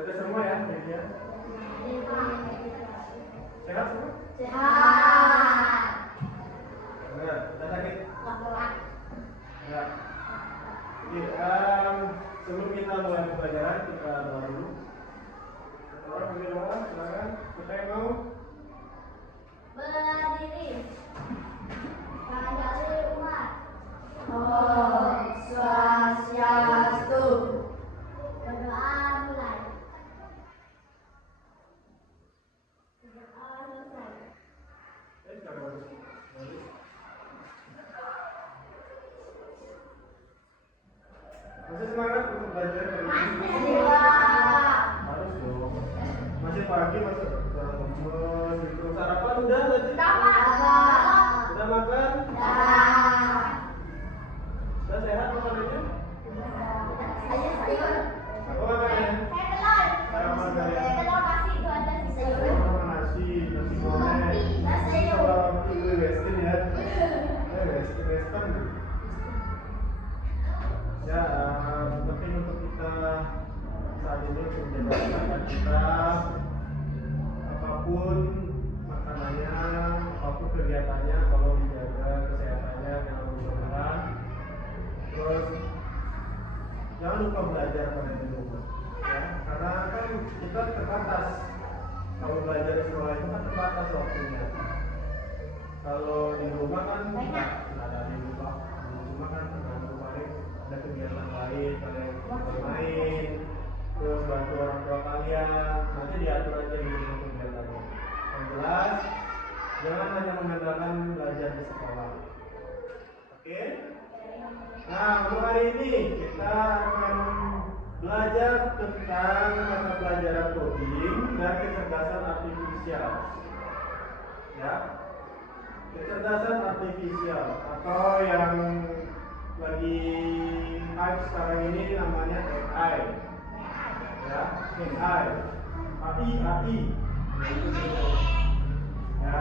Ada semua ya, ya. Sehat semua? Sehat. Benar, ada sakit? Enggak. Ya. Oke, sebelum kita mulai pembelajaran, kita doa dulu. Orang berdiri doa, silakan. Kita yang mau Berdiri. Kajari umat. Om Swastiastu. Berdoa mulai. Berdoa selesai. Masih semangat untuk belajar hari ini? Iya. Harus dong. Masih pagi, masih lemes gitu. Sarapan udah tadi? Udah makan? Udah sehat makanannya? Saya sayur. Apa makanannya? Sarapan dari Telur nasi itu aja sih sayur. sama nasi goreng. Kalau itu western ya. Western. Ya, penting untuk kita saat ini menjaga kita apapun makanannya, apapun kegiatannya, kalau dijaga kesehatannya dengan mudah-mudahan. Terus jangan lupa belajar pada di rumah, ya, karena kan kita terbatas. Kalau belajar di sekolah itu kan terbatas waktunya. Kalau di rumah kan nggak ada di rumah, di rumah kan tergantung paling ada kegiatan lain, kalian bermain, terus bantu orang tua kalian, nanti diatur aja di rumah kegiatannya. Yang jelas, jangan hanya mengandalkan belajar di sekolah. Oke? Nah, untuk hari ini kita akan belajar tentang mata pelajaran coding dan kecerdasan artifisial. Ya, kecerdasan artifisial atau yang lagi hype sekarang ini namanya AI. Ya, AI. Ya.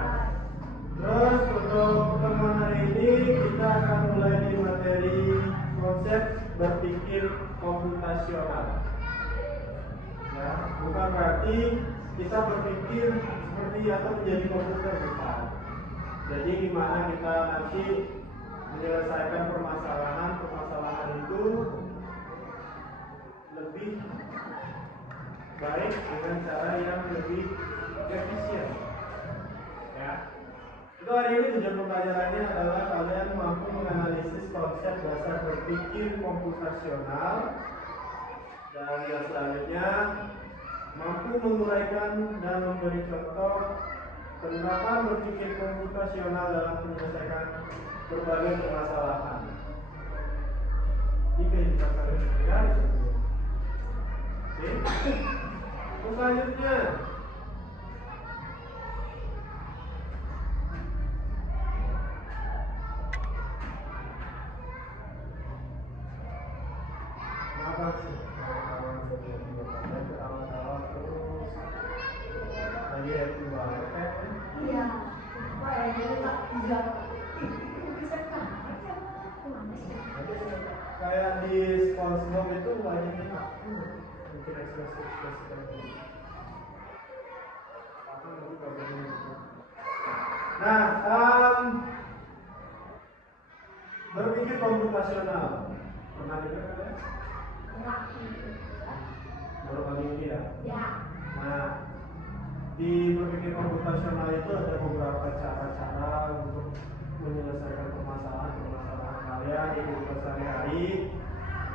Terus untuk pertemuan hari ini kita akan mulai di materi konsep berpikir komputasional. Ya, bukan berarti kita berpikir seperti atau menjadi komputer, bukan. Jadi gimana kita nanti menyelesaikan permasalahan itu lebih baik dengan cara yang lebih efisien. Ya. Itu hari ini tujuan pembelajarannya adalah kalian mampu menganalisis konsep dasar berpikir komputasional, dan yang selanjutnya mampu menguraikan dan memberi contoh penerapan berpikir komputasional dalam menyelesaikan berbagai permasalahan di kehidupan kalian sehari-hari. Oke. Selanjutnya, apa sih awal-awal terus lagi happy banget kan? Iya. Kayak di SpongeBob itu wajahnya aku bikin ekspresi tadi. Nah, berpikir komputasional pernah dengar kan? Baru kali ini ya? Ya. Nah, di berpikir komputasional itu ada beberapa cara-cara untuk menyelesaikan permasalahan kalian di kehidupan sehari-hari.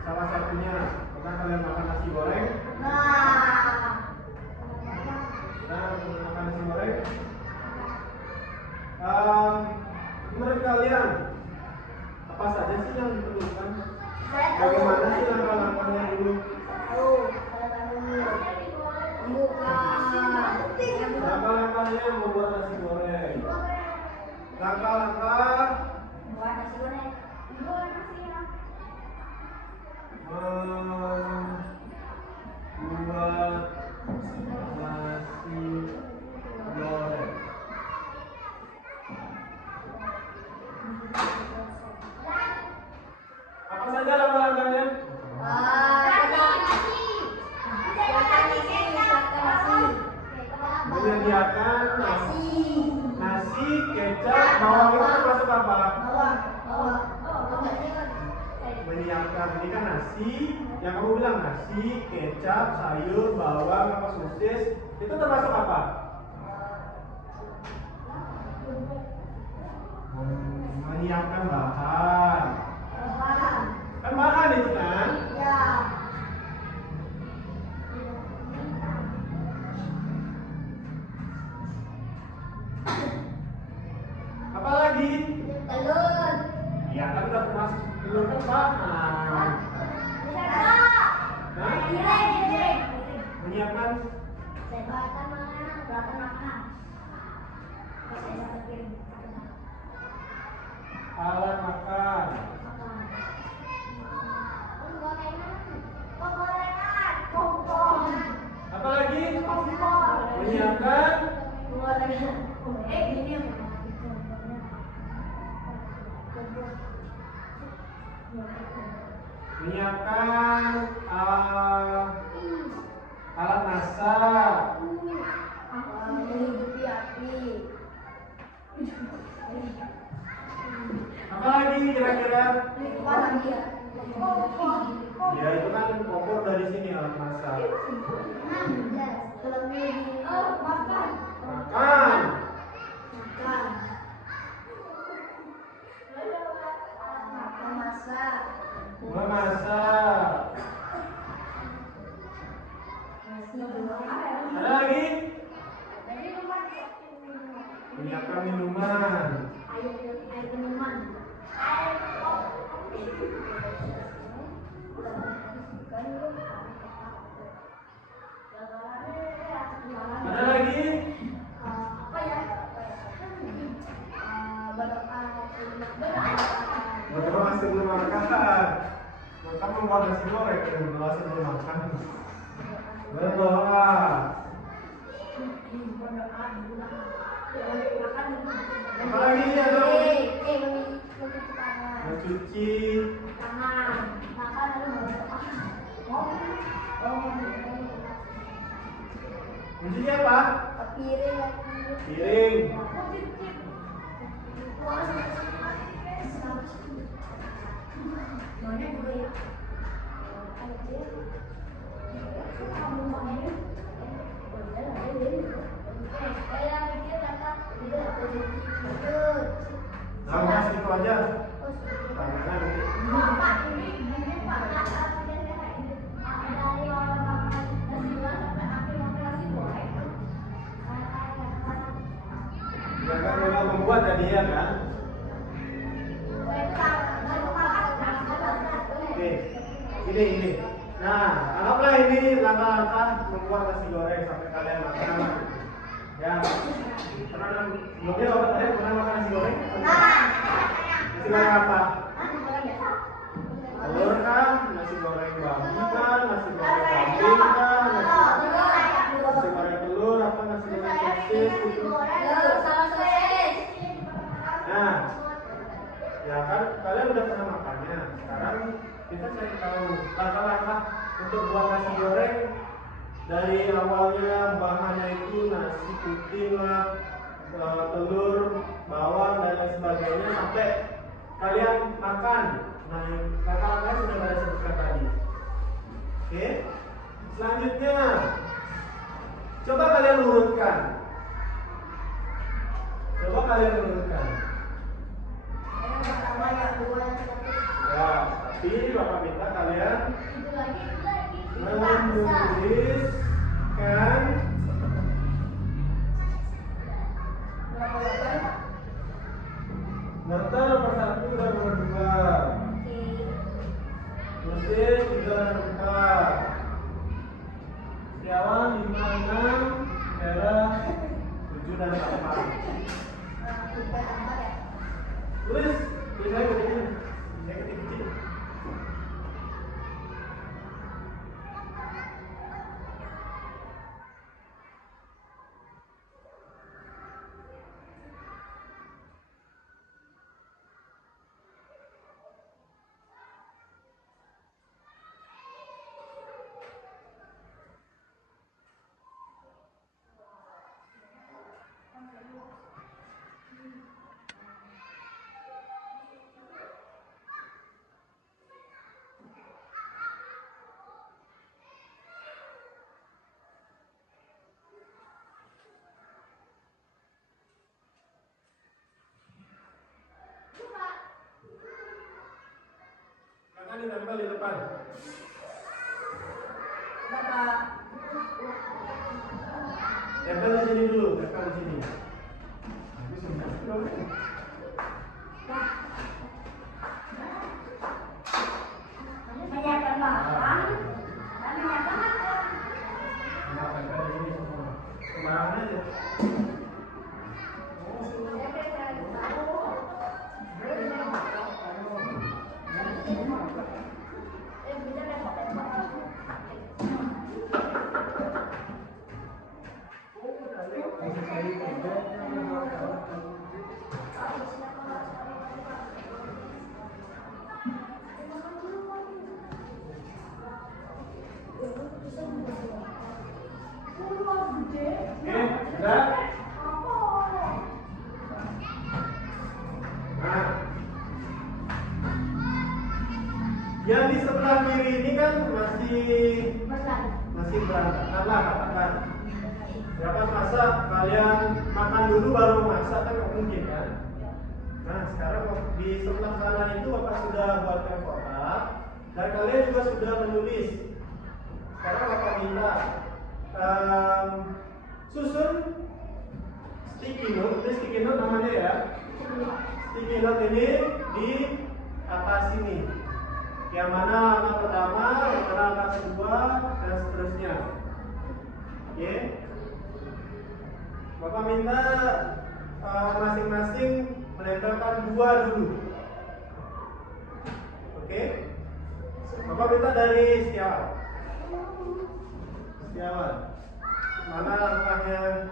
Salah satunya, pernah kalian makan nasi goreng? Nah, makan nasi goreng. Menurut kalian, apa saja sih yang diperlukan? Bagaimana sih langkah-langkahnya dulu? Langkah-langkahnya membuat nasi goreng. Langkah-langkah Buat nasi goreng. membuat nasi goreng. Apa saja langkah-langkahnya? Nasi. menyiapkan ini kan nasi, yang kamu bilang nasi, kecap, sayur, bawang, apa sosis, itu termasuk apa? Menyiapkan bahan. Kan bahan itu kan? Ya. Apa lagi? Telur. Ya kan udah termasuk telur kan bahan. Hah? Piring. Menyiapkan Sebatan makanan, berapa makan? Saya dapat piring. alat makan. Penggorengan. Kompor. Apa lagi? Kompor. Menyiapkan Penggorengan. Gini yang menyiapkan alat masak. menghidupi api. Apa lagi kira-kira? Kompor dia. Kompor. Ya itu kan kompor dari sini alat masak. Oh, makan. Makan. Makan. Memasak. Memasak. Ada lagi? Menyiapkan minuman. Air minuman. Ada lagi? Apa ya? Berdoa sebelum makan. Maka membuat nasi goreng dan berdoa sebelum makan. Berdoa. Apa lagi ya dong? Mencuci tangan. Mencuci. Tangan. Makan lalu berdoa. Mencuci apa? Piring. Piring. Nah, mas itu aja. Tangan. Ya kan memang membuat tadi ya kan? Oke, ini. Nah, anggaplah ini langkah-langkah membuat nasi goreng sampai kalian makan. Ya, sebelumnya bapak tadi pernah makan nasi goreng? Nasi goreng apa? Telur kah? Nasi goreng babi kah? Nasi goreng kambing kah? Nasi goreng telur apa? Nasi goreng sosis? Gitu. Nah, ya kan kalian udah pernah makannya. Sekarang kita cari tahu langkah-langkah untuk buat nasi goreng dari awalnya bahannya itu nasi putih lah, telur, bawang dan lain sebagainya sampai kalian makan. Nah, langkah-langkahnya sudah saya sebutkan tadi. Oke, selanjutnya coba kalian urutkan. Ya, tapi bapak minta kalian menuliskan daftar nomor 1 dan nomor 2, mesin 3 dan 4, Setiawan 5, 6, Vera 7 dan 8. Tulis saya ketikin. ini nempel di depan. Bapak. Nempel di sini dulu, nempel di sini. Menyiapkan bahan dan menyiapkan Makan di sini semua. Kemana aja? Oke, sudah. Nah, yang di sebelah kiri ini kan masih berantakan lah katakan. Ya kan masa kalian makan dulu baru masak kan nggak mungkin kan? Nah sekarang di sebelah kanan itu Bapak sudah buatkan kotak dan kalian juga sudah menulis. Sekarang Bapak minta susun sticky note, ini sticky note namanya ya. Sticky note ini di atas sini. Yang mana langkah pertama, yang mana langkah kedua, dan seterusnya. Oke. Bapak minta masing-masing menempelkan 2 dulu. Oke. Bapak minta dari Setiawan. Mana langkahnya?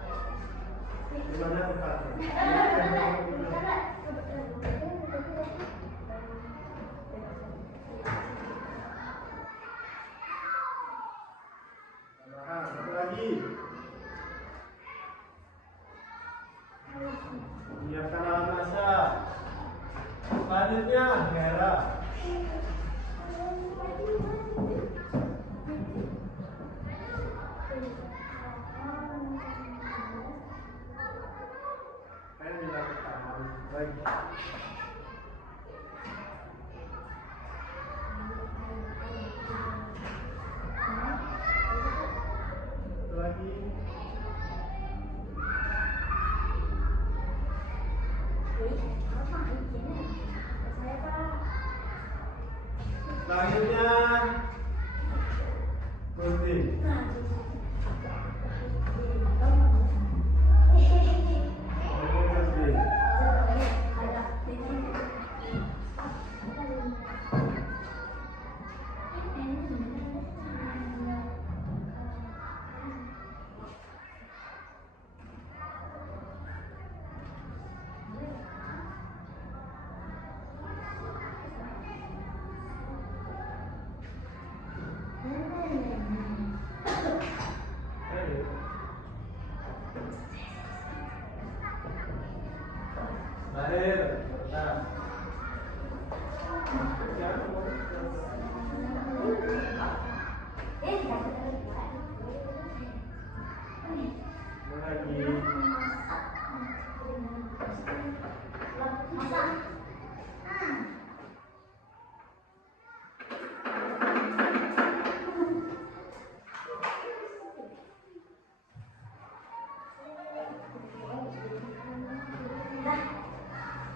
Di mana tempatnya? Satu lagi. Menyiapkan alat masak. Selanjutnya Hera. Saya dilakukan lagi. Satu lagi. Selanjutnya Putri. Lahir, nah.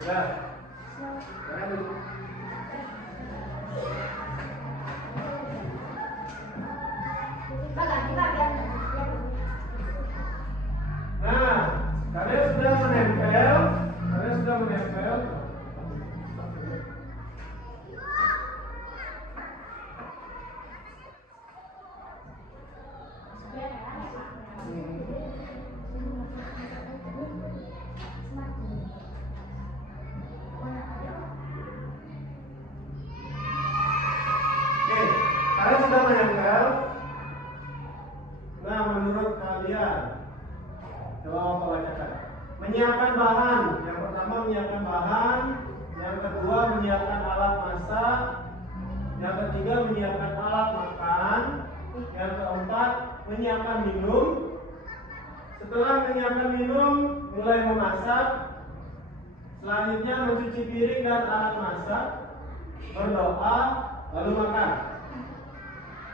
Ya. Jangan dulu. Nah, kalian sudah menempel. Oke, kalian sudah menempel. Nah, menurut kalian, coba apa bacakan? Menyiapkan bahan. Yang pertama menyiapkan bahan, yang kedua menyiapkan alat masak, yang ketiga menyiapkan alat makan, yang keempat menyiapkan minum. Setelah menyiapkan minum, mulai memasak. Selanjutnya mencuci piring dan alat masak, berdoa, lalu makan.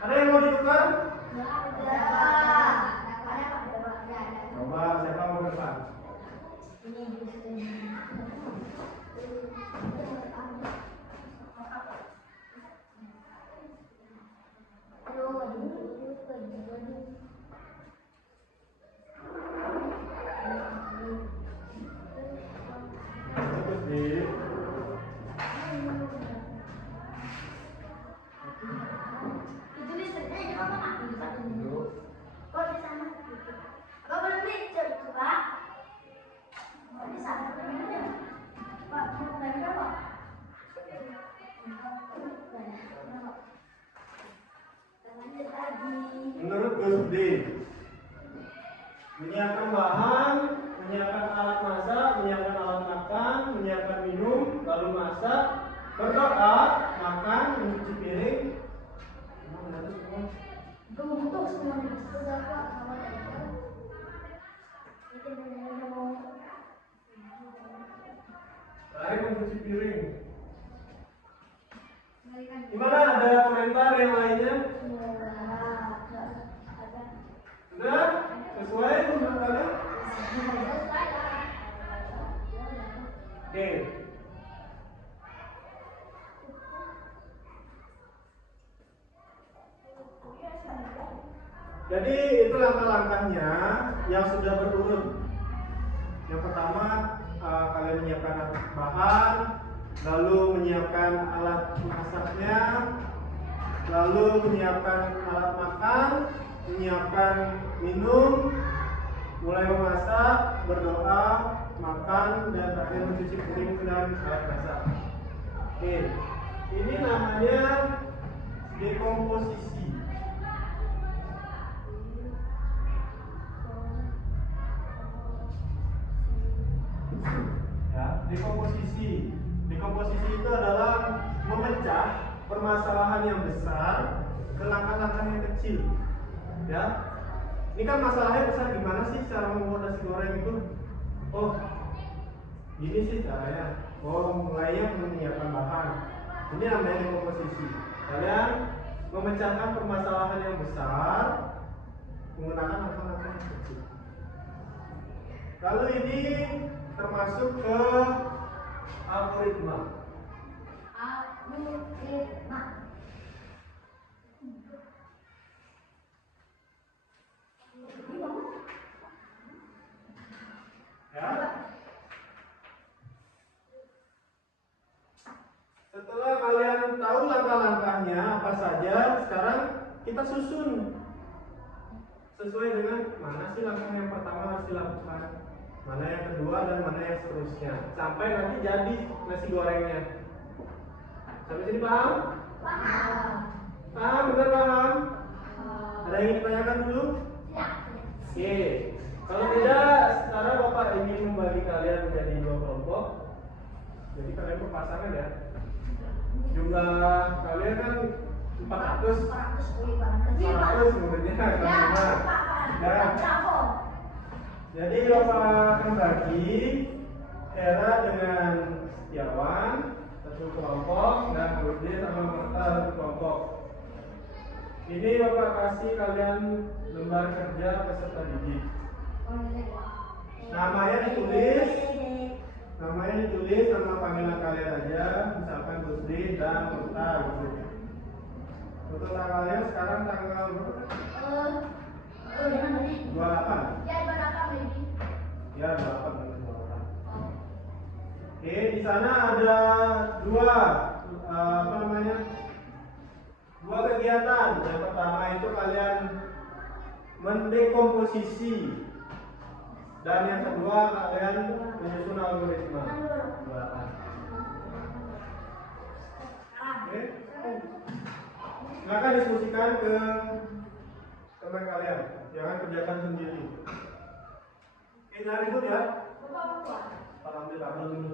Ada yang mau ditukar? Coba siapa mau depan? Bagus deh. Menurut Gus D, menyiapkan bahan, menyiapkan alat masak, menyiapkan alat makan, menyiapkan minum, lalu masak, berdoa, makan, mencuci piring. Terakhir mencuci piring. Gimana, ada komentar yang lainnya? Sudah? Sesuai menurut kalian? Oke. Jadi itu langkah-langkahnya yang sudah berurut. Yang pertama kalian menyiapkan bahan, lalu menyiapkan alat masaknya, lalu menyiapkan alat makan, menyiapkan minum, mulai memasak, berdoa, makan, dan terakhir mencuci piring dan alat masak. Oke, ini namanya dekomposisi. Ya, dekomposisi. Dekomposisi itu adalah memecah permasalahan yang besar ke langkah-langkah yang kecil. Ya, ini kan masalahnya besar, gimana sih cara membuat nasi goreng itu? Oh, ini sih caranya. Oh, mulainya menyiapkan bahan. Ini namanya dekomposisi. Kalian memecahkan permasalahan yang besar menggunakan langkah-langkah yang kecil. Lalu ini termasuk ke algoritma. Ya. Setelah kalian tahu langkah-langkahnya apa saja, sekarang kita susun sesuai dengan mana sih langkah yang pertama harus dilakukan, mana yang kedua, dan mana yang seterusnya, sampai nanti jadi nasi gorengnya. Sampai sini paham? Paham, benar paham? Ada yang ingin ditanyakan dulu? Oke. Kalau tidak, sekarang Bapak ingin membagi kalian menjadi 2 kelompok. Jadi kalian berpasangan ya. Jumlah kalian kan 400 sebenarnya ya. Jadi Bapak akan bagi Era dengan Setiawan satu kelompok dan Budi sama Marta satu kelompok. Ini Bapak kasih kalian lembar kerja peserta didik. Namanya ditulis sama panggilan kalian aja, misalkan Gusdi dan Marta gitu. Untuk tanggalnya sekarang tanggal berapa? 28. Ya, 28. Oke, di sana ada dua kegiatan. Yang pertama itu kalian mendekomposisi, dan yang kedua kalian menyusun algoritma. Oke, silakan diskusikan ke teman kalian, jangan kerjakan sendiri. Oke, jangan ribut ya. Ambil kabel dulu.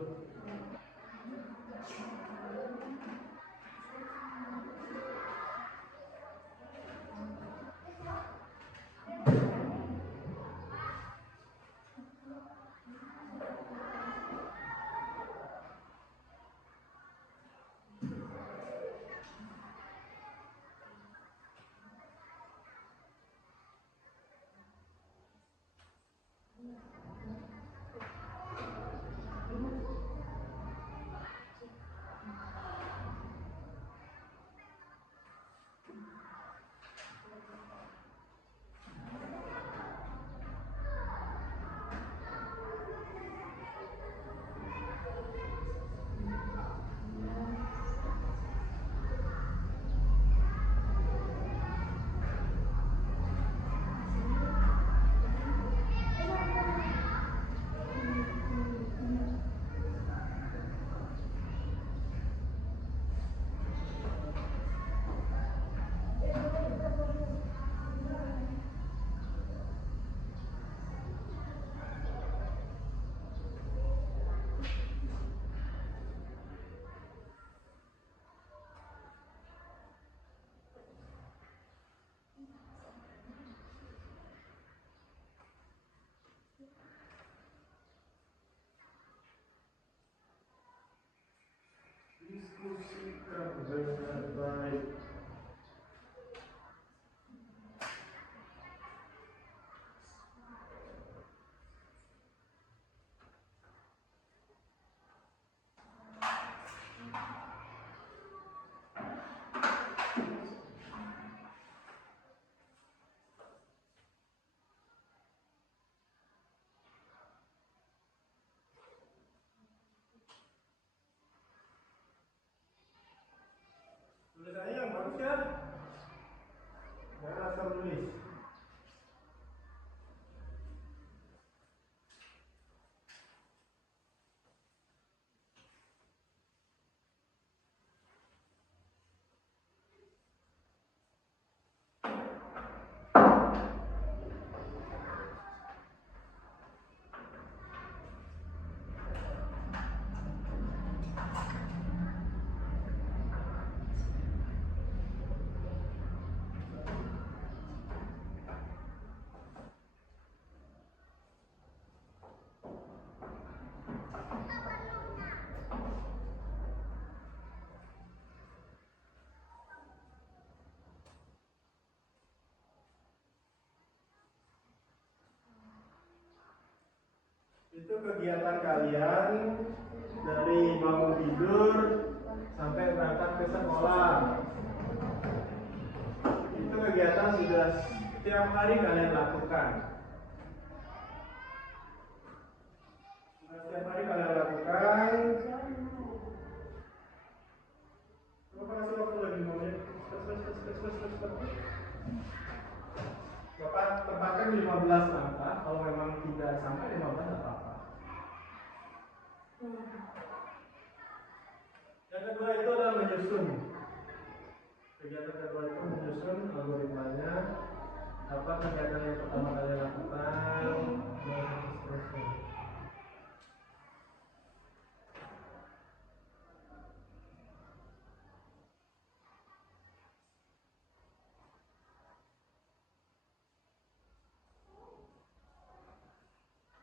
Tulisannya yang bagus ya. Jangan asal tulis. Itu kegiatan kalian dari bangun tidur sampai berangkat ke sekolah. Itu kegiatan sudah setiap hari kalian lakukan. Setiap hari kalian lakukan. Bapak kasih waktu lagi 5 menit. Bapak tempatkan 15 langkah. Kalau memang tidak sampai 15 tidak apa-apa. Yang kedua itu adalah menyusun. Kegiatan kedua itu menyusun algoritmanya. Apa kegiatan yang pertama kalian lakukan dan seterusnya.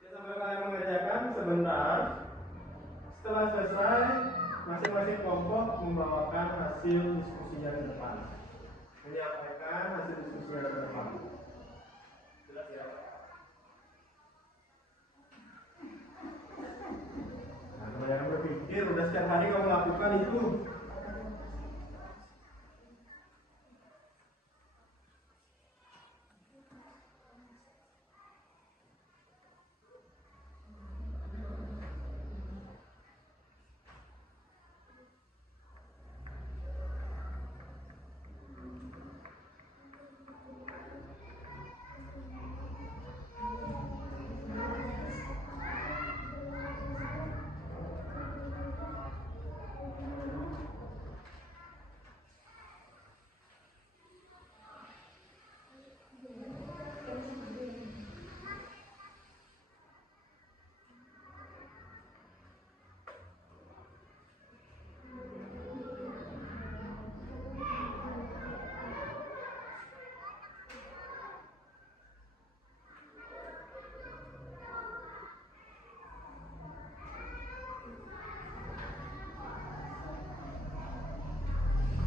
Sambil kalian mengerjakan sebentar. Setelah selesai, masing-masing kelompok membawakan hasil diskusinya ke depan. Menyampaikan hasil diskusinya ke depan. Jelas ya? Nah, kebanyakan berpikir, udah setiap hari kamu lakukan itu.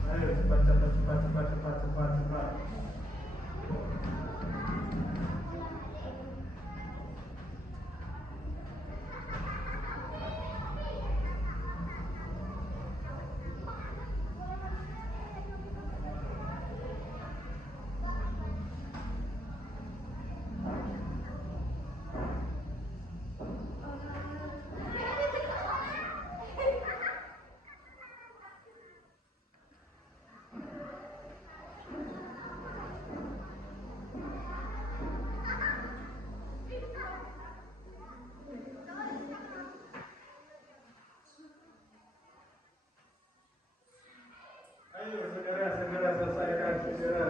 Ayo cepat. Ayo segera selesaikan segera.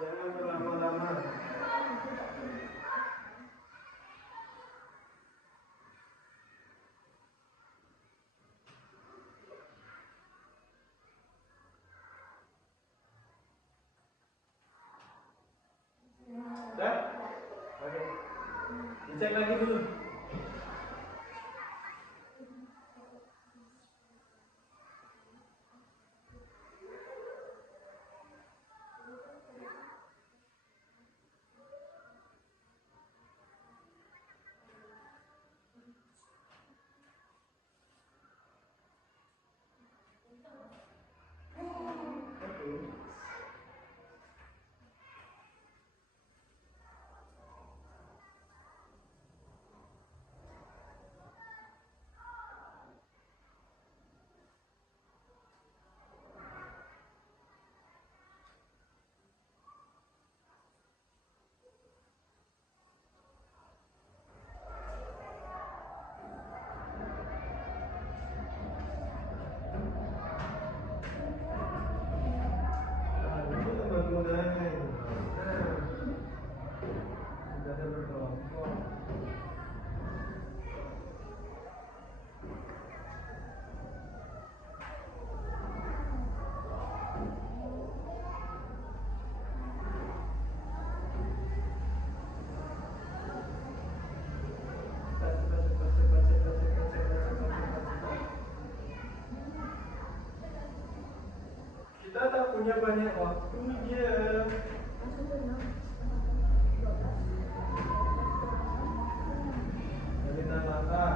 Jangan berlama-lama. Sudah? Oke. Dicek lagi dulu. Kita tak punya banyak waktu ya. Jadi tak langkah.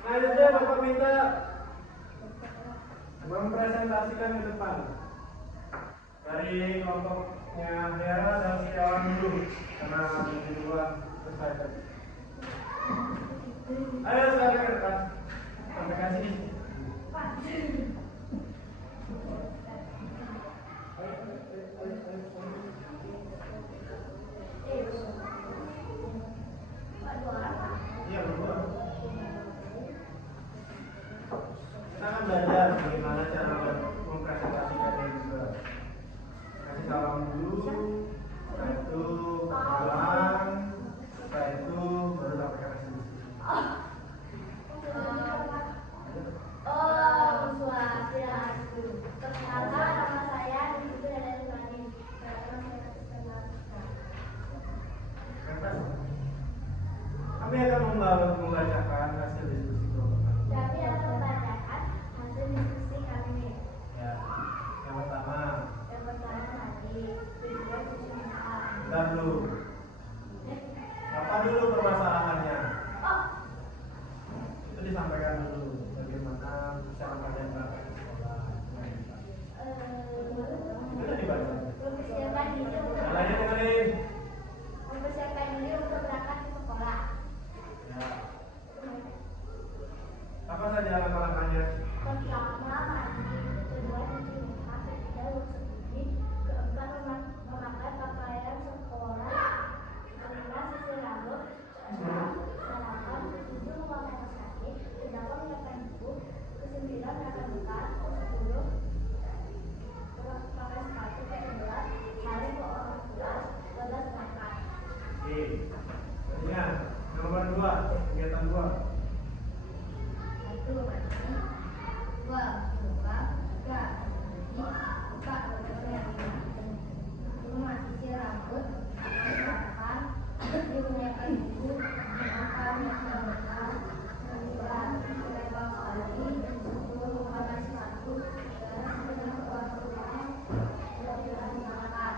Selanjutnya Bapak minta mempresentasikan ke depan dari kelompoknya Hera dan Setiawan dulu karena di luar selesai. Ayo sekarang ke depan. Sampai kasih. Iya berdua. Kita akan belajar bagaimana cara mempresentasikan diri juga. Kasih salam dulu, setelah itu perkenalan, setelah itu baru sampaikan resolusi. Swastiastu. Perkenalkan, nama saya Ibu Dada Ibrahim. Kami akan membacakan hasil diskusi kelompok. Kami akan membacakan hasil diskusi kami. Ya, yang pertama. Yang pertama tadi tujuan kesusahan. Bentar dulu. Apa dulu permasalahannya? Oh, Itu disampaikan dulu. Bagaimana cara kalian berangkat ke sekolah? Itu udah dibaca. mempersiapkan diri untuk Lainnya dengerin. mempersiapkan diri untuk berangkat ke sekolah. Ya. Apa saja langkah-langkahnya? Pertama, mandi. Kedua, cuci muka. Ketiga, bersembunyi. Keempat, memakai pakaian sekolah. Kelima, sisir rambut. Keenam, sarapan. Ketujuh, memakai kaos kaki. Kedelapan, menyiapkan buku. Kesembilan, makan bekal. Kesepuluh, pakai sepatu. Ke-11, saling ke orang tua. 12, berangkat. Oke. Selanjutnya, nomor 2, kegiatan 2. 1, mandi. 2, buka. 3, empat, berkeliaran. 5, sisir rambut. 8, menyiapkan buku. 8, makan bekal. 9, pakai kaos kaki. 10, memakai sepatu. 11, menyiapkan orang tua. 12, berangkat.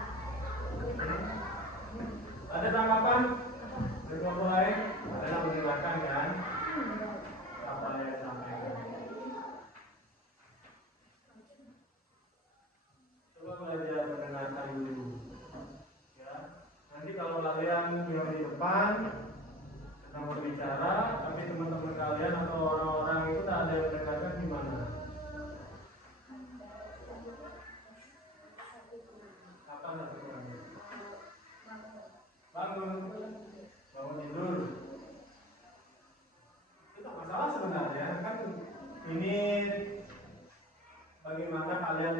Ada tanggapan dari kelompok lain? Adalah mendengarkan kan? Apa yang disampaikan? Coba belajar mendengarkan dulu. Ya. Nanti kalau kalian yang di depan sedang berbicara, tapi teman-teman kalian atau orang-orang itu tak ada yang mendengarkan gimana? Apa lakukannya? Bangun tidur. Itu tak masalah sebenarnya kan. Ini bagaimana kalian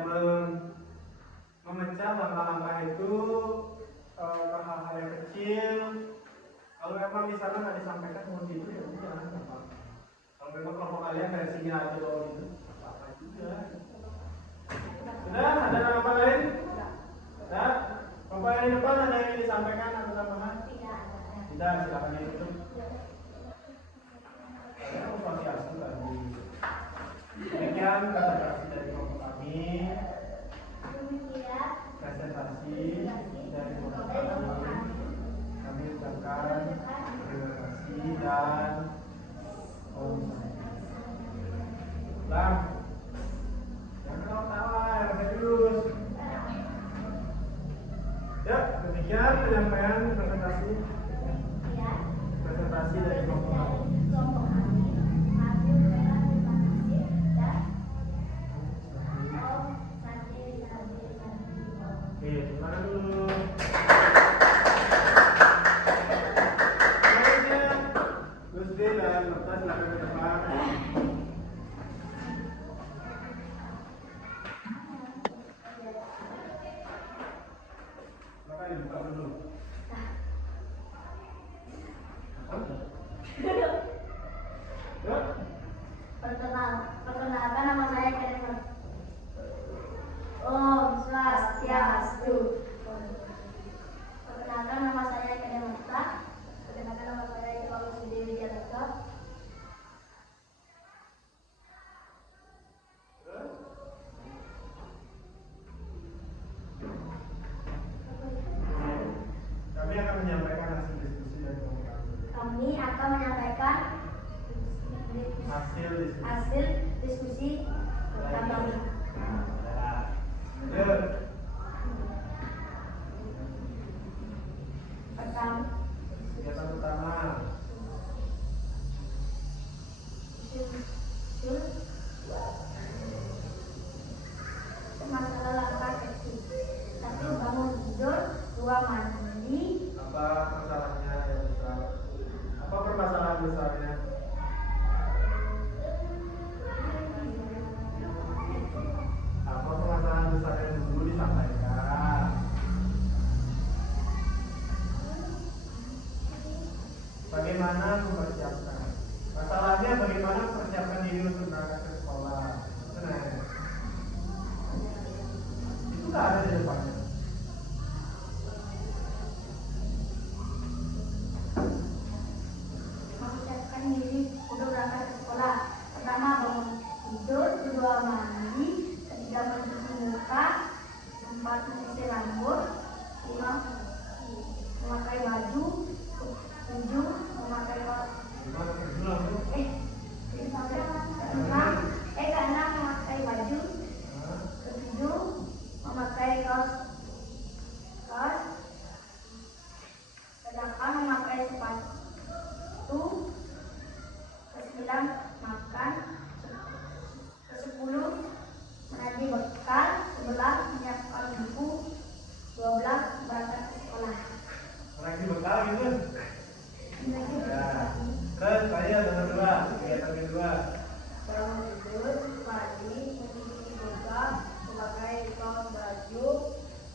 kalian versinya aja loh itu apa juga. Sudah, ada apa lain? Ada? Bapak yang di depan ada yang ingin disampaikan atau tambahan? Tidak, silakan ditutup. Saya mau sosialisasi tadi. Demikian presentasi dari kelompok kami. Presentasi dari kelompok kami. Kami ucapkan terima kasih dan Bang, jangan tawa, yang serius. Ya, demikian penyampaian presentasi dari kelompok kami. Oke, terima kasih dulu. Selanjutnya, Gus D dan Dokter silakan ke depan. Silakan dibuka dulu. Ya. Perkenalkan nama saya Karen. Om Swastiastu. Perkenalkan nama saya Karen Marta. Perkenalkan nama saya Iqbal Sudiri Jataka. Kami akan menyampaikan hasil diskusi dari kelompok kami. Kami akan menyampaikan hasil diskusi kami. Kegiatan pertama. Masalah langkah kecil. 1. Bangun tidur. 2. Mandi. Apa masalahnya yang besar? Apa permasalahan besarnya? Apa permasalahan besar yang dulu disampaikan? Bagaimana mempersiapkan? Masalahnya bagaimana mempersiapkan diri untuk berangkat ke sekolah? Nah, itu nggak ada di depannya. Mempersiapkan diri untuk berangkat ke sekolah. Pertama, bangun tidur. 2. Mandi. 3. Mencuci muka. 4. Menyisir rambut. 5. Memakai baju. 7. Memakai kaos. Gimana dulu langsung? Keenam memakai baju. 7. Memakai kaos. Sedangkan memakai sepatu. 9. Makan. 10. Menadi bekal. 11. Menyiapkan buku. 12. Berangkat ke sekolah. Lagi bekal gitu. Menadi Ya. bekal. Terus saya nomor 2, kegiatan kedua. Bangun tidur, mandi, mencuci muka, memakai kaos baju,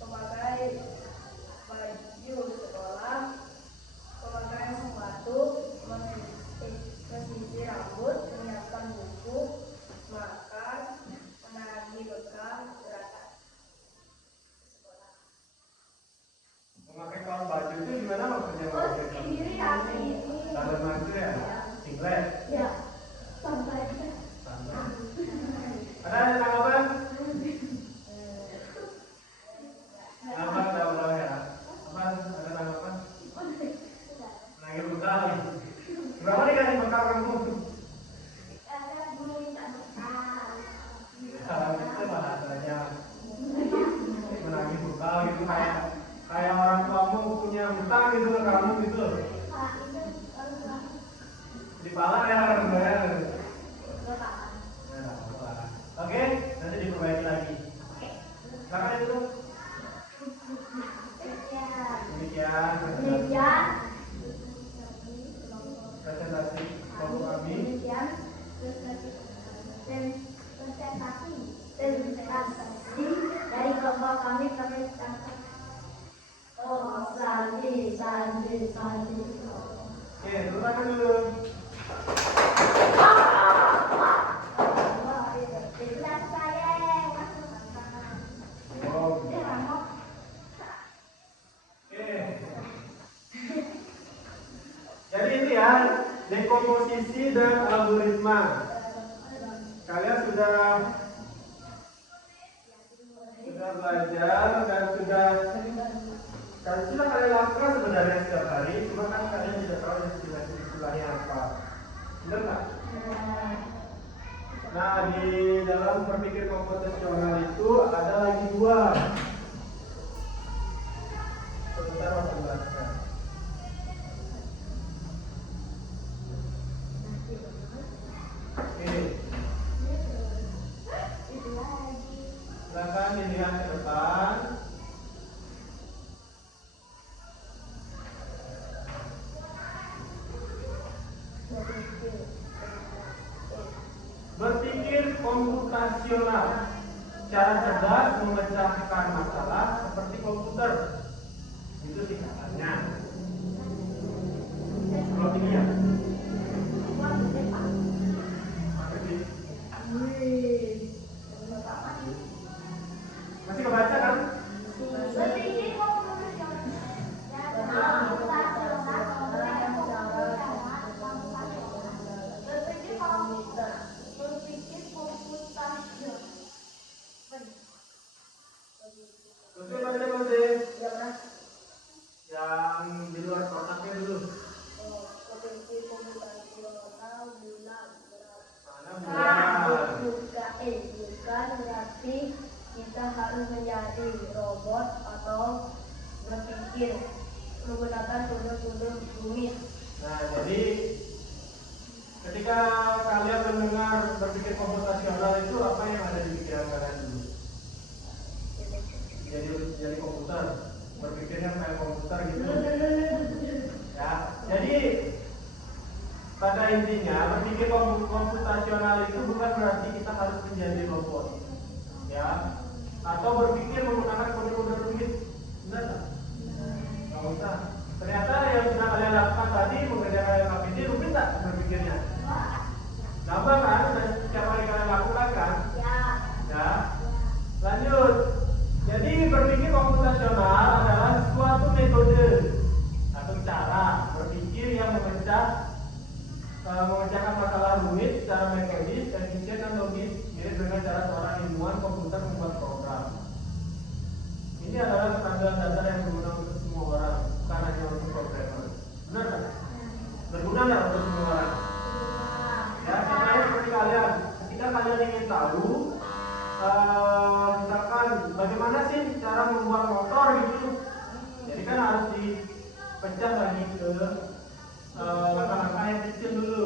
memakai baju sekolah, memakai sepatu, menyisir rambut, menyiapkan buku, makan, menagih bekal, berangkat ke sekolah. Memakai kaos baju itu gimana maksudnya? Oh, sendiri apa ini? Dalaman itu ya? Singlet? Ya, sampai. Ada tanggapan? Tanggapan jawab ya? Apa? Ada tanggapan? Nagih bekal. Berapa dikasih bekal kamu? Ada guru minta bekal. Kalau itu bahasanya menagih bekal gitu kayak orang tuamu punya hutang gitu ke kamu gitu. Pak, itu orang Di pala ya bayar. tua. Oke, nanti diperbaiki lagi. Silakan itu. Demikian presentasi kelompok kami. Presentasi dari kelompok kami presentasi. Oh, sandi. Oke, tepuk tangan dulu. sudah belajar dan sudah kalian lakukan sebenarnya setiap hari, cuma kan kalian tidak tahu istilahnya apa. Benar nggak? Nah, di dalam berpikir komputasional itu ada lagi dua. Sebentar Mas jelaskan. Oke. Silakan dilihat ke depan. Berpikir komputasional, cara cerdas memecahkan masalah seperti komputer. Itu singkatannya. Kalau ini ya. Masih kebaca kan? Berpikir komputasional. Oke, yang di luar kotaknya dulu. Mana bulan? Bukan berarti kita harus menjadi robot atau berpikir menggunakan sumber-sumber rumit. Nah, jadi ketika kalian mendengar berpikir komputasional itu apa yang ada di pikiran kalian dulu? Jadi komputer, berpikirnya kayak komputer gitu. Ya, jadi pada intinya berpikir komputasional itu bukan berarti kita harus menjadi robot, ya, atau berpikir menggunakan kode-kode rumit. Benar nggak? Nggak usah. Ternyata yang sudah kalian lakukan tadi mengerjakan LKPD rumit nggak berpikirnya? Gampang kan? Setiap kali kalian lakukan kan? Ya. Lanjut. Jadi berpikir komputasional adalah suatu metode atau cara berpikir yang memecahkan masalah rumit secara metodis, efisien dan logis, mirip dengan cara seorang ilmuwan komputer membuat program. Ini adalah keterampilan dasar yang berguna untuk semua orang, bukan hanya untuk programmer. Benar kan? Berguna nggak untuk semua orang? Ya, contohnya seperti kalian, ketika kalian ingin tahu, misalkan bagaimana sih cara membuat motor gitu, jadi kan harus dipecah lagi ke langkah-langkah yang kecil dulu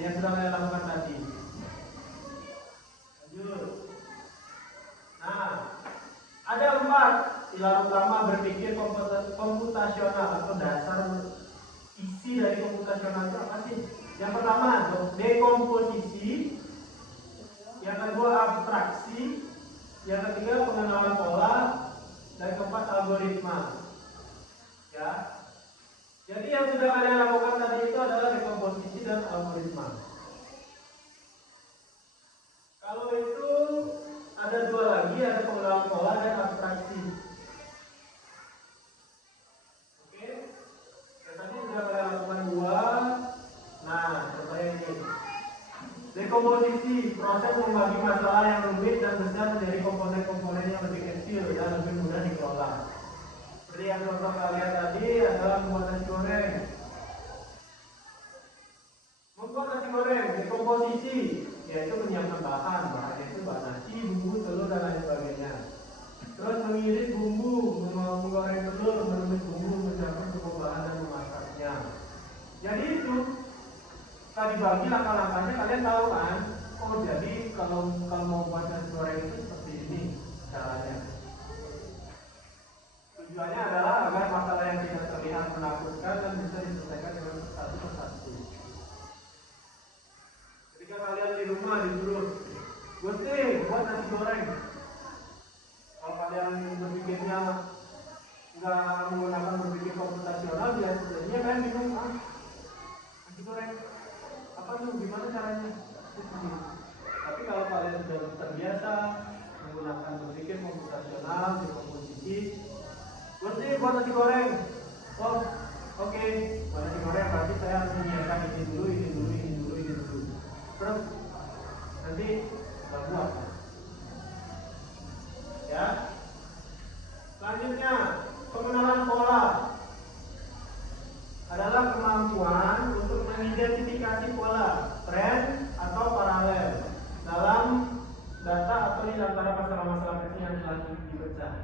yang sudah kalian lakukan tadi. Lanjut. Nah, ada 4 pilar utama berpikir komputasional atau dasar isi dari komputasional itu apa sih? Yang pertama, dekomposisi. Yang kedua, abstraksi. Yang ketiga, pengenalan pola. Dan keempat, algoritma. Ya. Jadi yang sudah kalian lakukan tadi itu adalah dekomposisi dan algoritma. Kalau itu ada 2 lagi, ada pengenalan pola dan abstraksi. Oke. Dan tadi sudah kalian lakukan 2. Nah, contohnya ini. Dekomposisi, proses membagi masalah yang rumit dan besar menjadi komponen-komponen yang lebih kecil dan lebih mudah dikelola. Seperti yang contoh kalian tadi adalah membuat nasi goreng. Membuat nasi goreng, dekomposisi, yaitu menyiapkan bahan itu bahan nasi, bumbu, telur dan lain sebagainya. Terus mengiris bumbu, menggoreng telur, menumis bumbu, mencampur cukup bahan dan memasaknya. Jadi itu tadi bagi langkah-langkahnya kalian tahu kan? Oh, jadi kalau mau buat nasi goreng itu seperti ini caranya. Tujuannya adalah agar masalah yang tidak terlihat menakutkan dan bisa diselesaikan dengan satu persatu. Ketika kalian di rumah disuruh, Gusti, buat nasi goreng. Kalau kalian berpikirnya nggak menggunakan berpikir komputasional, biasanya kalian bingung, nasi goreng apa tuh, gimana caranya? Tapi kalau kalian sudah terbiasa menggunakan berpikir komputasional, dekomposisi, Gusti, buat nasi goreng. Oh, oke. Buat nasi goreng berarti saya harus menyiapkan ini dulu. Terus nanti buat. Ya. dipecah.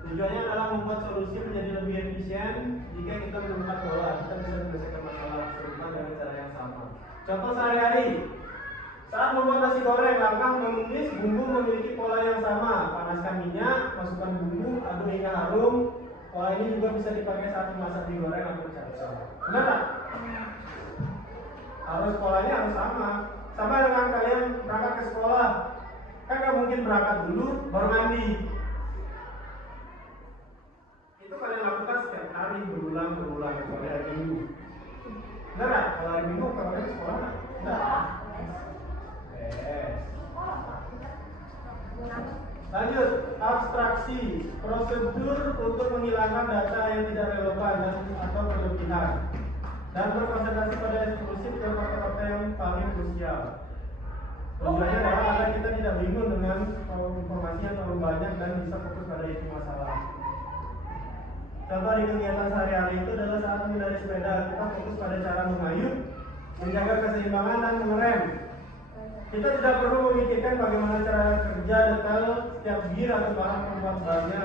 Tujuannya adalah membuat solusi menjadi lebih efisien. Jika kita menemukan pola, kita bisa menyelesaikan masalah serupa dengan cara yang sama. Contoh sehari-hari, saat membuat nasi goreng, langkah menumis bumbu memiliki pola yang sama. Panaskan minyak, masukkan bumbu, aduk hingga harum. Pola ini juga bisa dipakai saat memasak mie goreng atau capcay. Benar tak? Polanya harus sama. Sama dengan kalian berangkat ke sekolah. Kan nggak mungkin berangkat dulu baru mandi. Itu kalian lakukan setiap hari berulang kecuali hari Minggu. Benar tak? Kalau hari Minggu kalian ke sekolah nggak? Enggak. Lanjut, abstraksi, prosedur untuk menghilangkan data yang tidak relevan dan atau berlebihan, dan berkonsentrasi pada eksklusif dan fakta-fakta yang paling krusial. Tujuannya adalah agar kita tidak bingung dengan informasi yang terlalu banyak dan bisa fokus pada isi masalah. Contoh di kegiatan sehari-hari itu adalah saat mengendarai sepeda, kita fokus pada cara mengayuh, menjaga keseimbangan dan mengerem. Kita tidak perlu memikirkan bagaimana cara kerja detail setiap gear atau bahan pembuat bannya.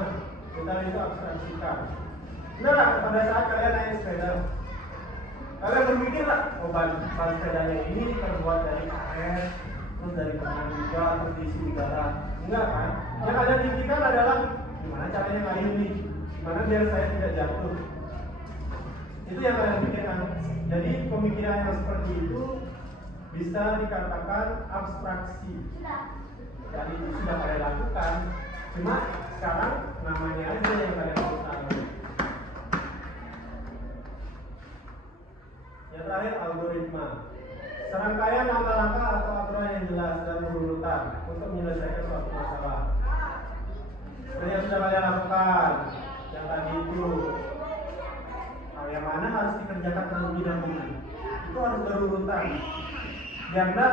Detail itu abstraksikan. Benar, pada saat kalian naik sepeda, kalian berpikir lah, oh ban sepedanya ini terbuat dari karet, terus dari bahan juga, atau diisi udara. Enggak kan? Yang kalian pikirkan adalah gimana caranya ngayuh nih, gimana biar saya tidak jatuh. Itu yang kalian pikirkan. Jadi pemikiran yang seperti itu bisa dikatakan abstraksi. Dan itu sudah kalian lakukan. Cuma sekarang namanya aja yang kalian lakukan. Yang terakhir, algoritma. Serangkaian langkah-langkah atau aturan yang jelas dan berurutan untuk menyelesaikan suatu masalah. Seperti yang sudah kalian lakukan. Yang tadi itu, yang mana harus dikerjakan terlebih dahulu. Itu harus berurutan. Karena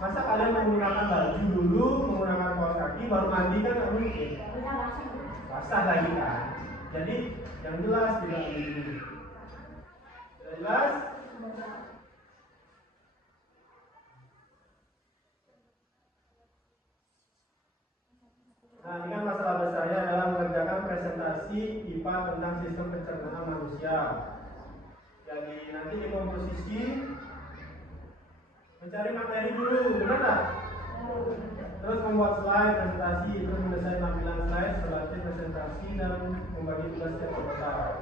masa kalian menggunakan baju dulu, menggunakan kaos kaki, baru mandi kan nggak mungkin. Basah lagi kan. Jadi yang jelas tidak begini. Sudah jelas? Nah, ini kan masalah besarnya adalah mengerjakan presentasi IPA tentang sistem pencernaan manusia. Jadi nanti di komposisi mencari materi dulu, benar tak? Terus membuat slide presentasi, terus mendesain tampilan slide, berlatih presentasi dan membagi tugas setiap anggota.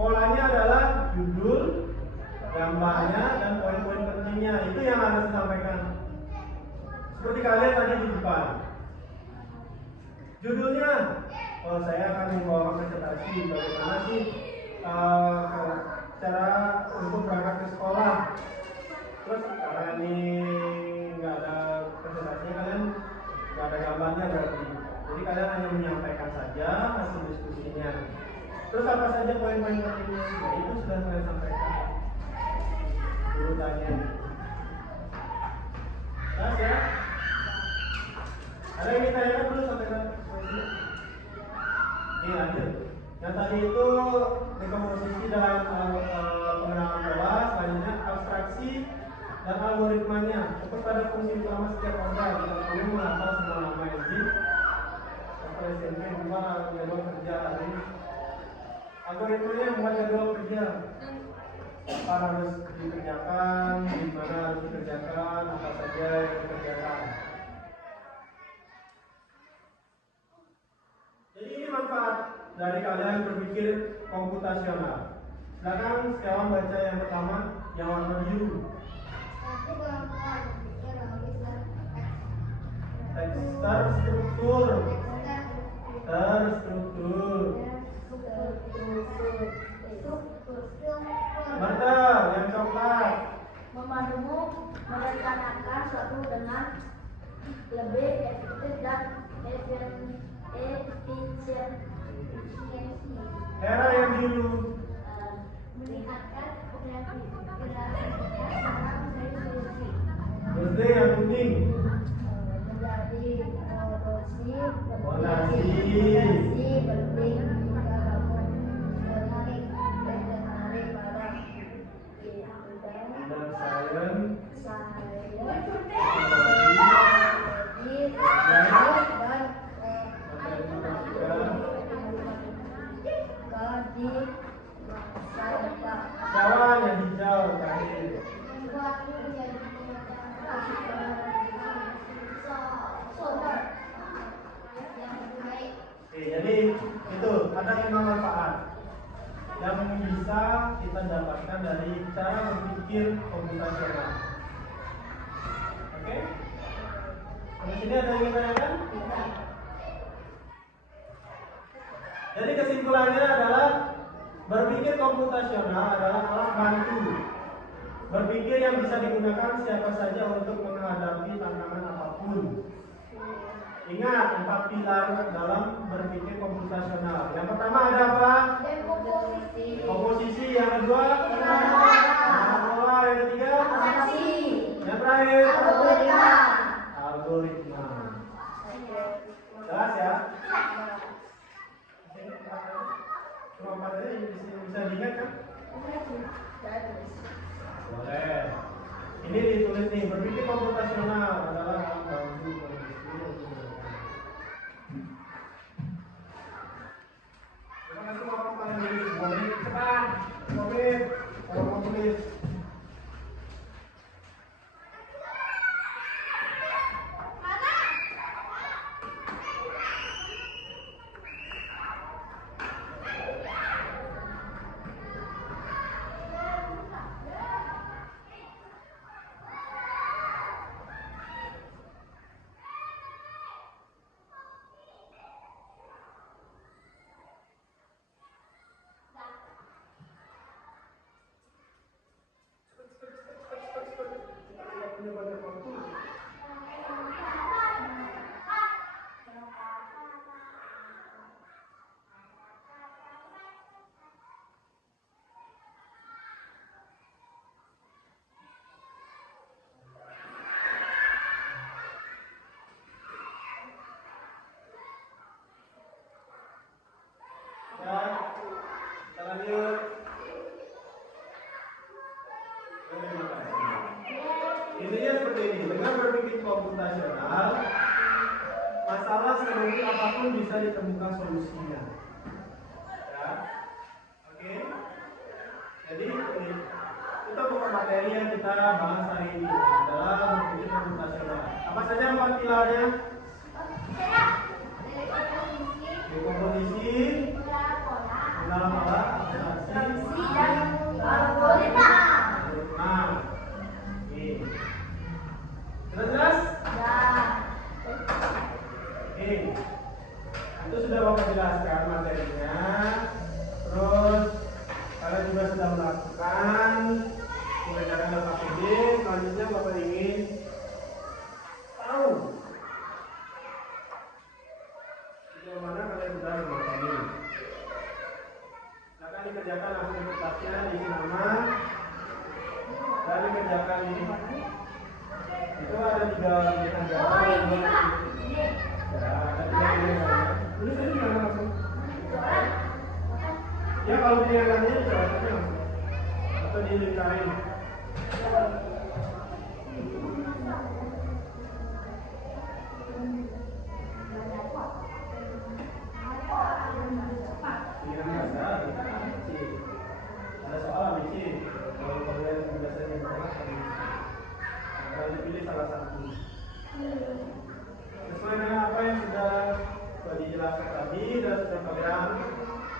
Polanya adalah judul, gambarnya dan poin-poin pentingnya. Itu yang harus disampaikan. Seperti kalian tadi di depan. Judulnya, saya akan membawa presentasi bagaimana sih cara untuk berangkat ke sekolah. Terus karena ini nggak ada presentasinya, kalian nggak ada gambarnya berarti. Jadi kalian hanya menyampaikan saja hasil diskusinya. Terus apa saja poin-poin pentingnya? Ya itu sudah saya sampaikan urutannya. Jelas ya? Ada yang ditanyakan dulu sampai ke sini? Ini lanjut. Yang tadi itu dekomposisi dalam pengenalan pola, selanjutnya abstraksi dan algoritmanya. Fokus pada fungsi utama setiap organ. Kita perlu menghafal semua nama enzim. Contoh SMP 2 jadwal kerja hari. Algoritmanya membuat jadwal kerja. Apa harus dikerjakan, di mana harus dikerjakan, apa saja yang dikerjakan. Jadi ini manfaat dari kalian berpikir komputasional. Silakan sekarang baca yang pertama, yang warna biru. Terstruktur. Marta, yang coklat. Memandu merencanakan suatu dengan lebih efektif dan efisien. Era yang biru. Meningkatkan kreativitasnya dalam mencari solusi. Berde yang kuning. Menjadi Fondasi. penting menarik para Dan dan Oke, jadi itu ada 5 manfaat yang bisa kita dapatkan dari cara berpikir komputasional. Oke? Di sini ada yang ditanyakan? Jadi kesimpulannya adalah berpikir komputasional adalah alat bantu berpikir yang bisa digunakan siapa saja untuk menghadapi tantangan apapun. Ingat 4 pilar dalam berpikir komputasional. Yang pertama ada apa? Komposisi. Yang kedua? Pola. Yang ketiga? Yang terakhir? Algoritma. Jelas ya? Cuma 4 aja bisa diingat kan? Boleh. Ini ditulis nih, berpikir komputasional adalah alat bantu berpikir. Terima kasih Bapak pada diri. Boleh cepat. Boleh. Kalau mau tulis. Kita lanjut. Intinya seperti ini, dengan berpikir komputasional, masalah serumit apapun bisa ditemukan solusinya. Ya, oke. Jadi itu bukan materi yang kita bahas hari ini adalah berpikir komputasional. Apa saja 4 pilarnya? Dekomposisi, pola, abstraksi, dan algoritma. Jelas? Oke. Itu sudah Bapak jelaskan materinya. Terus kalian juga sudah melakukan pengerjaan KPD. Selanjutnya Bapak ingin tahu sejauh mana kalian sudah melakukan ini. Silakan dikerjakan aktivitasnya di nama dan dikerjakan ini. Itu ada 3 pilihan jawaban. Ya, ada 3 pilihan. Tulis aja di mana langsung. Ya, kalau pilihannya jawabannya langsung. Atau dilingkarin. Pilihan ada soal ABC. Kalau kalian biasanya kalian pilih salah satu sesuai dengan apa yang sudah dijelaskan tadi dan sudah kalian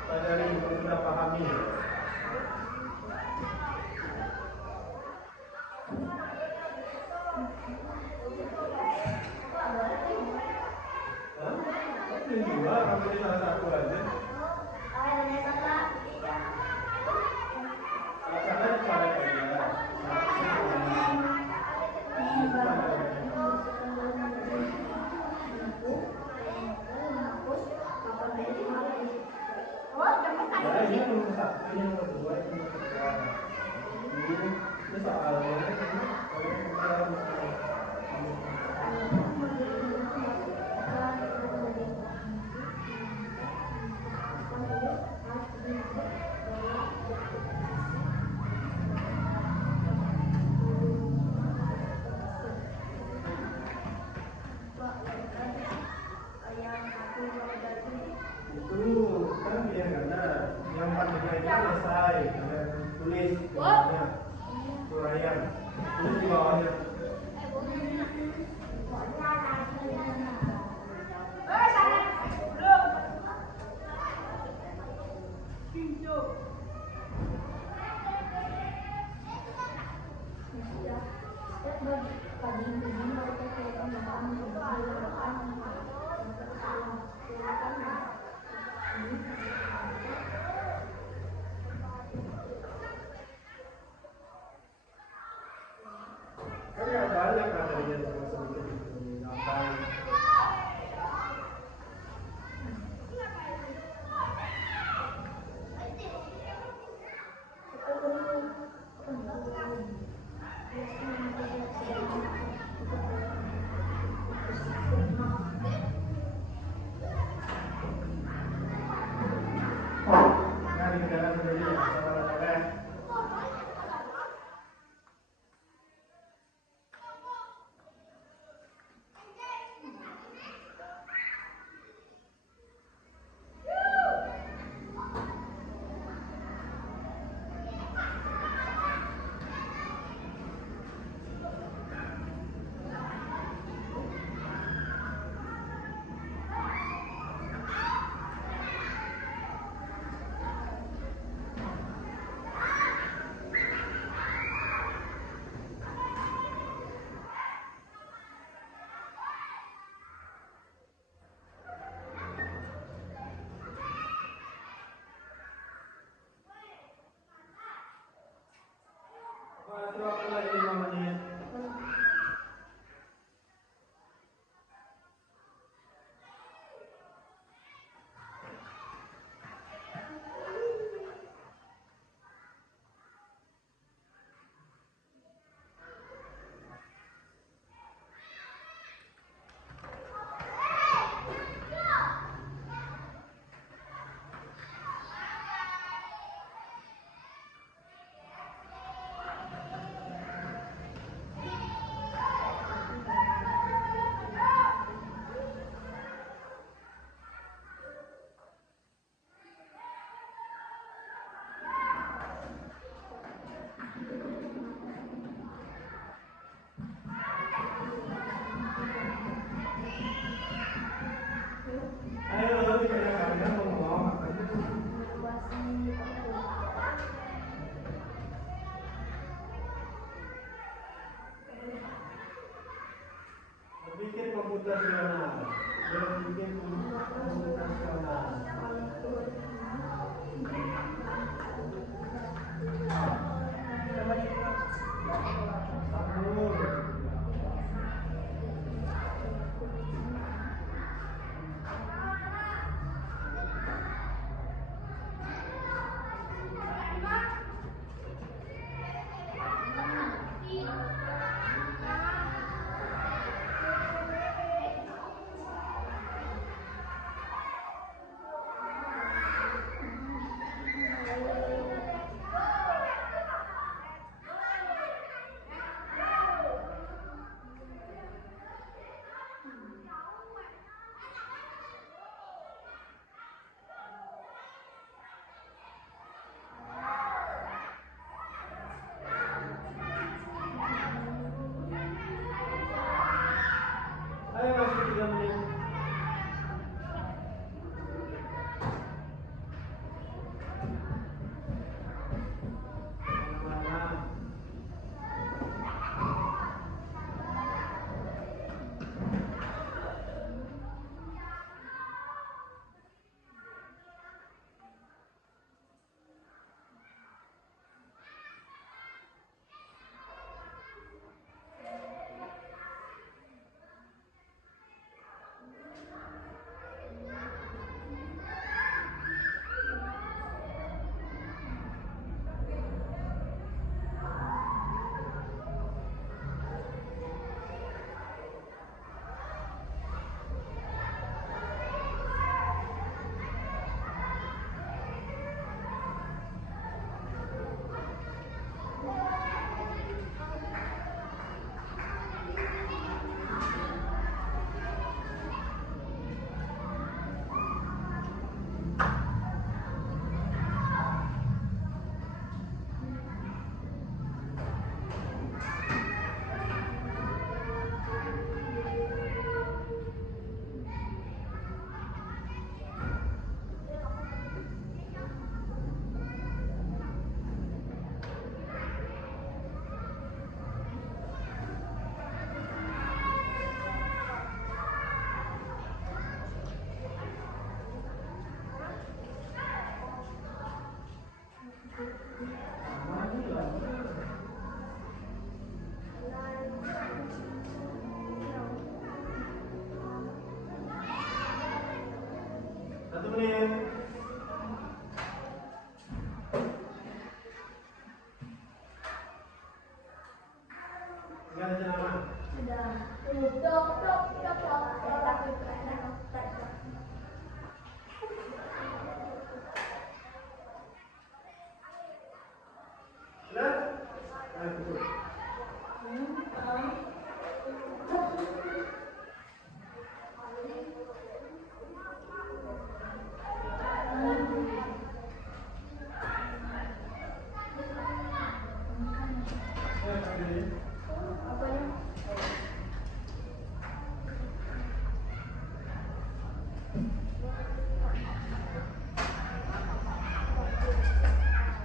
pelajari dan sudah pahami. Ini juga kamu pilih salah satu aja. Salah satu dicoret aja. Ya, ini nomor 1, ini nomor 2, ini nomor 3. Ini soalnya itu kan pilihan ganda. Yang 4 itu selesai. Tulis bawahnya. Uraian. Tulis di bawahnya. kerjakan sendiri ya, saudara-saudara. Silakan lagi 5 menit. Ayo, tidak ada ngomong. Bikin komputasional. Bikin komputasional. Ayo masih 3 menit. Mana-mana.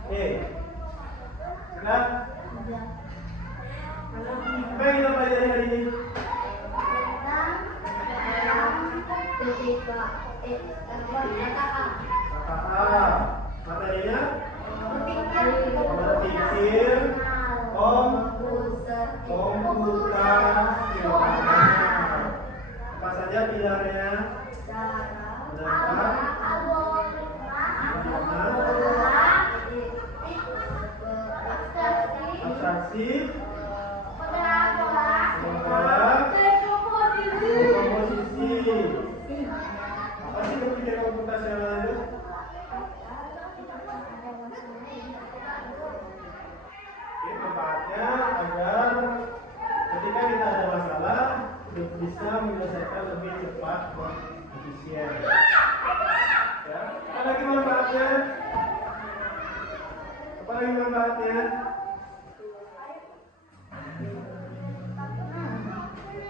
Sudah? Apa yang kita pelajari hari ini? Kata A. Materinya? Berpikir komputasional. Apa saja pilihannya? Abstraksi, komposisi. Apa sih berpikir komputasional itu? Tempatnya agar ketika kita ada masalah bisa menyelesaikan lebih cepat dan efisien. Ya, apa lagi manfaatnya? Apa lagi manfaatnya?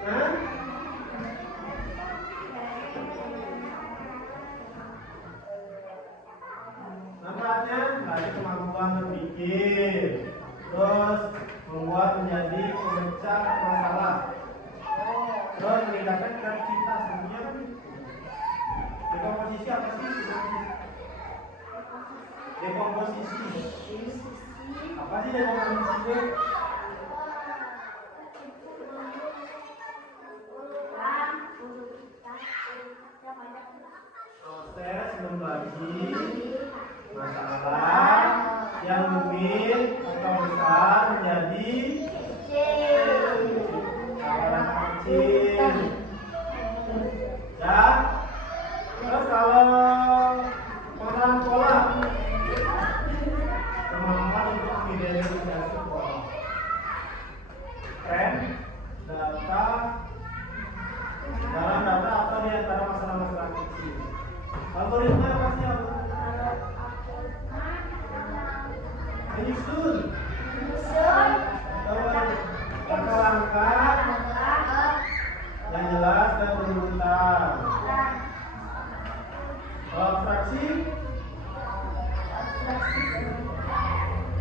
Hah? Manfaatnya melatih kemampuan berpikir, terus membuat menjadi pemecah masalah, terus meningkatkan kreativitas dunia. Dekomposisi apa sih? Dekomposisi apa sih dekomposisi? Proses membagi masalah yang mungkin atau besar menjadi skala kecil. Ya. Terus kalau pengenalan pola, kemampuan untuk mengidentifikasi pola, tren, data dalam data atau di antara masalah-masalah kecil. Algoritma apa sih algoritma? Menyusun. Langkah-langkah yang jelas dan berurutan. Abstraksi,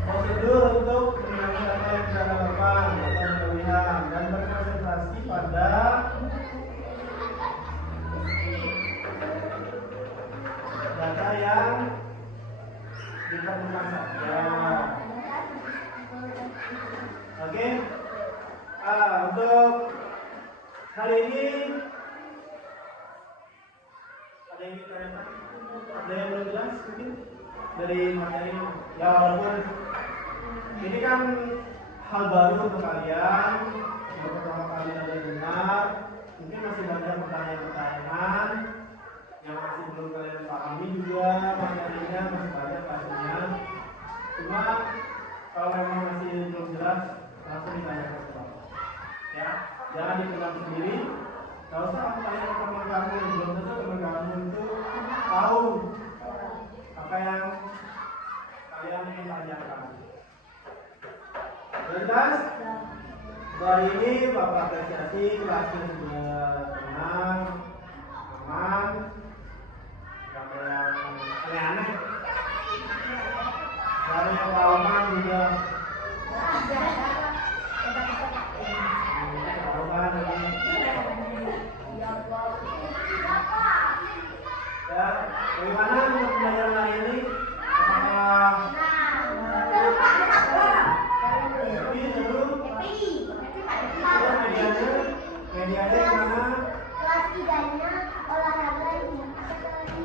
prosedur untuk menangani data yang tidak relevan atau berlebihan dan berkonsentrasi pada data yang diperlukan saja. Oke. Untuk hari ini ada yang ditanyakan? Ada yang belum jelas mungkin dari materi? Ya, walaupun ini kan hal baru untuk kalian, baru pertama kali ada dengar, mungkin masih banyak pertanyaan-pertanyaan yang masih belum kalian pahami juga, materinya masih banyak pastinya. Cuma kalau memang masih belum jelas, langsung ditanyakan ke Bapak. Ya, jangan dipendam sendiri. Gak usah kamu tanya ke teman kamu, belum tentu teman kamu itu tahu apa yang kalian ingin tanyakan. Jelas? Hari ini Bapak apresiasi kelasnya sudah tenang, aman, gak ada yang aneh-aneh. Dari pengalaman juga. Ya, bagaimana untuk pembelajaran hari ini? Apakah happy dulu? Medianya gimana? Kelas 3-nya olahraga hari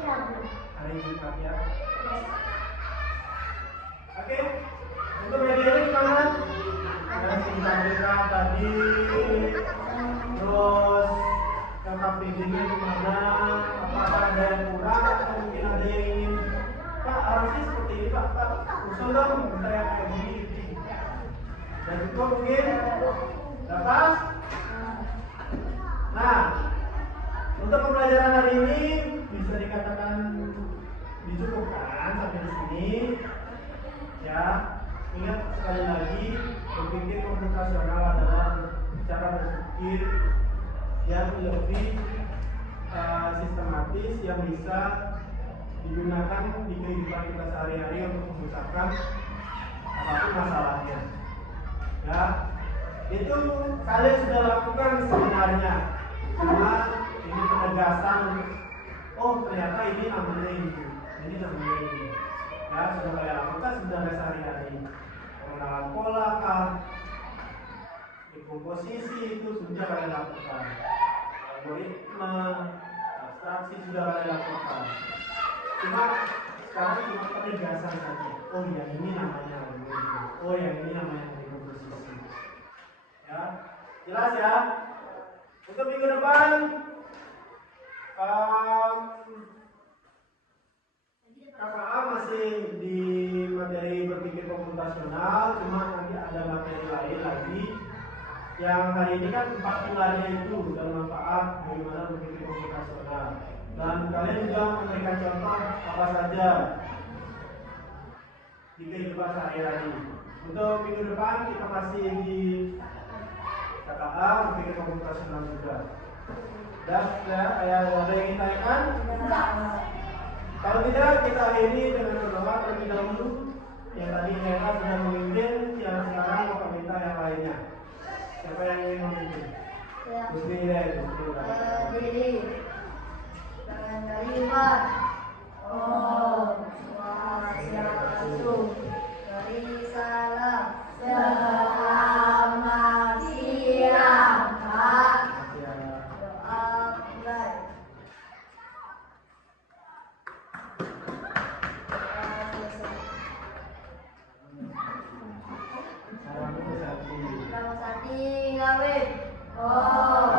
Rabu. Hari Jumat ya. Oke, untuk medianya gimana? Yang disampaikan tadi, terus kakak videonya gimana? Apakah ada yang kurang atau mungkin ada yang ingin Pak harusnya seperti ini Pak usul dong bentar yang kayak gini. Dan itu mungkin dapat. Nah, untuk pembelajaran hari ini bisa dikatakan dicukupkan sampai di sini. Ya, ingat sekali lagi, berpikir komputasional adalah cara berpikir yang lebih sistematis yang bisa digunakan di kehidupan kita sehari-hari untuk mengucapkan apapun masalahnya. Ya, itu kalian sudah lakukan sebenarnya, cuma ini penegasan. Oh ternyata ini namanya ini namanya ini. Ya, sudah kalian lakukan sebenarnya sehari-hari. Pengenalan pola kah, dekomposisi itu sudah kalian lakukan. Algoritma, abstraksi sudah kalian lakukan. Cuma sekarang cuma penegasan saja. Oh yang ini namanya algoritma. Oh yang ini namanya dekomposisi. Ya, jelas ya. Untuk minggu depan KKA masih di materi berpikir komputasional, cuma nanti ada materi lain lagi. Yang hari ini kan 4 pilarnya itu dalam manfaat bagaimana berpikir komputasional. Dan kalian juga memberikan contoh apa saja di kehidupan sehari-hari. Untuk minggu depan kita masih di KKA berpikir komputasional juga. Dan ya, ada yang ingin tanyakan? Kalau tidak, kita akhiri dengan berdoa terlebih dahulu. Yang tadi Hera sudah memimpin, yang sekarang mau minta yang lainnya. Siapa yang ingin memimpin? Berdiri itu. Berdiri. Tangan kalimat. Om Swastiastu. Beri salam. Selamat siang, Pak. Doa mulai. Selamat Sati Gawin. Oh.